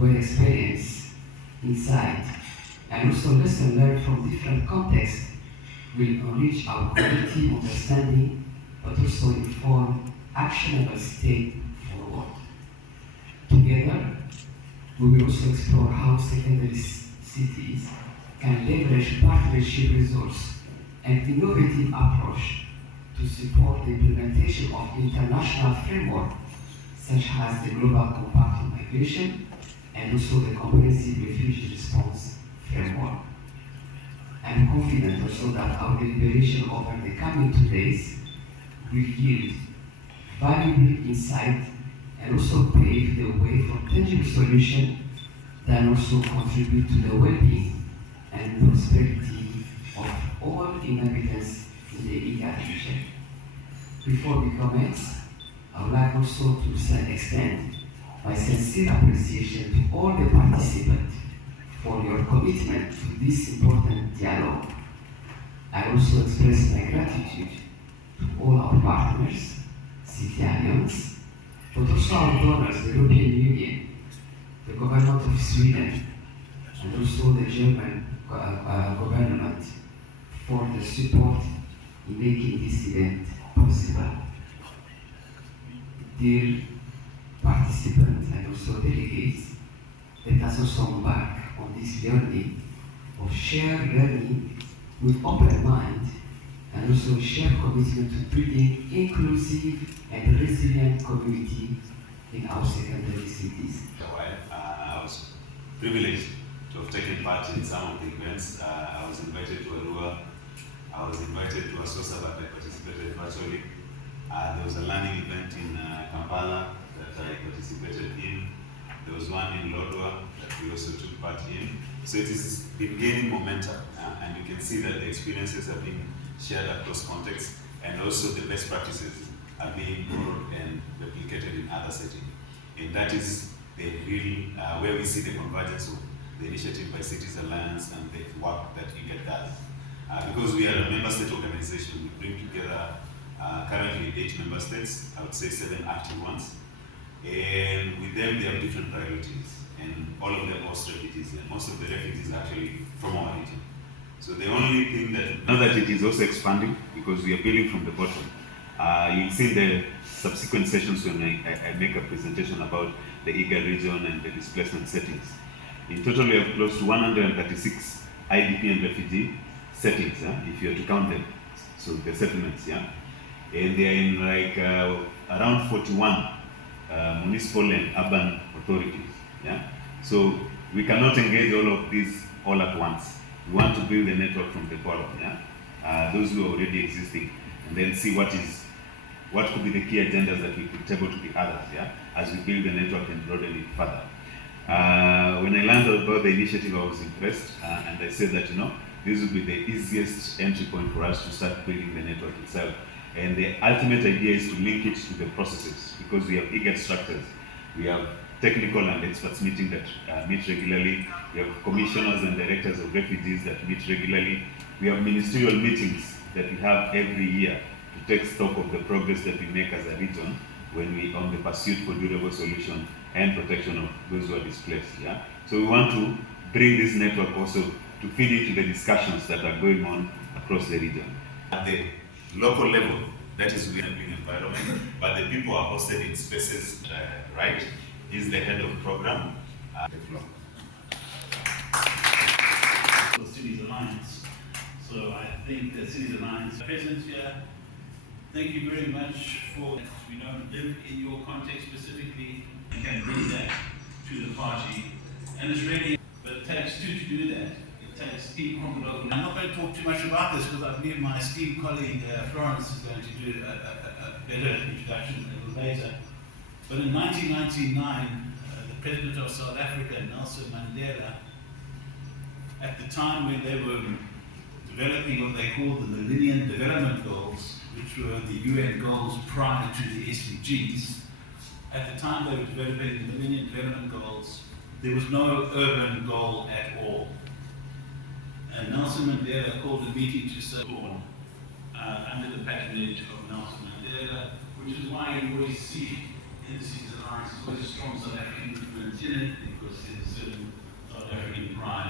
where experience, insight, and also lessons learned from different contexts will enrich our collective understanding, but also inform actionable step forward. Together, we will also explore how secondary cities can leverage partnership resources and innovative approach to support the implementation of international framework such as the Global Compact on Migration and also the Comprehensive Refugee Response Framework. I'm confident also that our deliberation over the coming 2 days will yield valuable insight and also pave the way for tangible solutions that also contribute to the well-being and prosperity of all inhabitants in the IGAD region. Before we commence, I would like also to extend my sincere appreciation to all the participants for your commitment to this important dialogue. I also express my gratitude to all our partners, City Alliance, but also our donors, the European Union, the government of Sweden, and also the German government for the support in making this event possible. Dear participants and also delegates, let us also embark on this journey of shared learning with open mind and also shared commitment to building inclusive and resilient community in our secondary cities. I was privileged to have taken part in some of the events. I was invited to Arua, I was invited to Asosa, but I participated virtually. There was a learning event in Kampala that I participated in. There was one in Lodwar that we also took part in. So it has been gaining momentum, and you can see that the experiences are being shared across contexts, and also the best practices are being borrowed and replicated in other settings. And that is the real, where we see the convergence of the initiative by Cities Alliance and the work that IGAD does. Because we are a member state organization, we bring together currently 8 member states, I would say 7 active ones. And with them, they have different priorities, and all of them host refugees, and most of the refugees are actually from our region. So the only thing that, now that it is also expanding, because we are building from the bottom. You'll see the subsequent sessions when I make a presentation about the IGAD region and the displacement settings. In total, we have close to 136 IDP and refugee settings, if you are to count them, so the settlements, and they are in like around 41 municipal and urban authorities. So we cannot engage all of these all at once. We want to build a network from the bottom, those who are already existing, and then see what could be the key agendas that we could table to the others, as we build the network and broaden it further. When I learned about the initiative, I was impressed, and I said that this would be the easiest entry point for us to start building the network itself. And the ultimate idea is to link it to the processes, because we have IGAD structures. We have technical and experts meeting that meet regularly. We have commissioners and directors of refugees that meet regularly. We have ministerial meetings that we have every year to take stock of the progress that we make as a region when we on the pursuit for durable solution and protection of those who are displaced. So we want to bring this network also to feed into the discussions that are going on across the region. At the local level, that is within the environment, but the people are hosted in spaces, right? Is the head of program. The Cities Alliance. So I think the Cities Alliance presence here. Thank you very much for that. We don't live in your context specifically. You can bring that to the party, and it's really, but it takes 2 to do that. It takes people from the local. I'm not going to talk too much about this because I believe my esteemed colleague Florence is going to do a better introduction a little later. But in 1999, the President of South Africa, Nelson Mandela, at the time when they were developing what they called the Millennium Development Goals, which were the UN goals prior to the SDGs, at the time they were developing the Millennium Development Goals, there was no urban goal at all. And Nelson Mandela called a meeting to say, under the patronage of Nelson Mandela, which is why you always see in the Cities Alliance, always a strong South African movement elements in it because there's a certain South African pride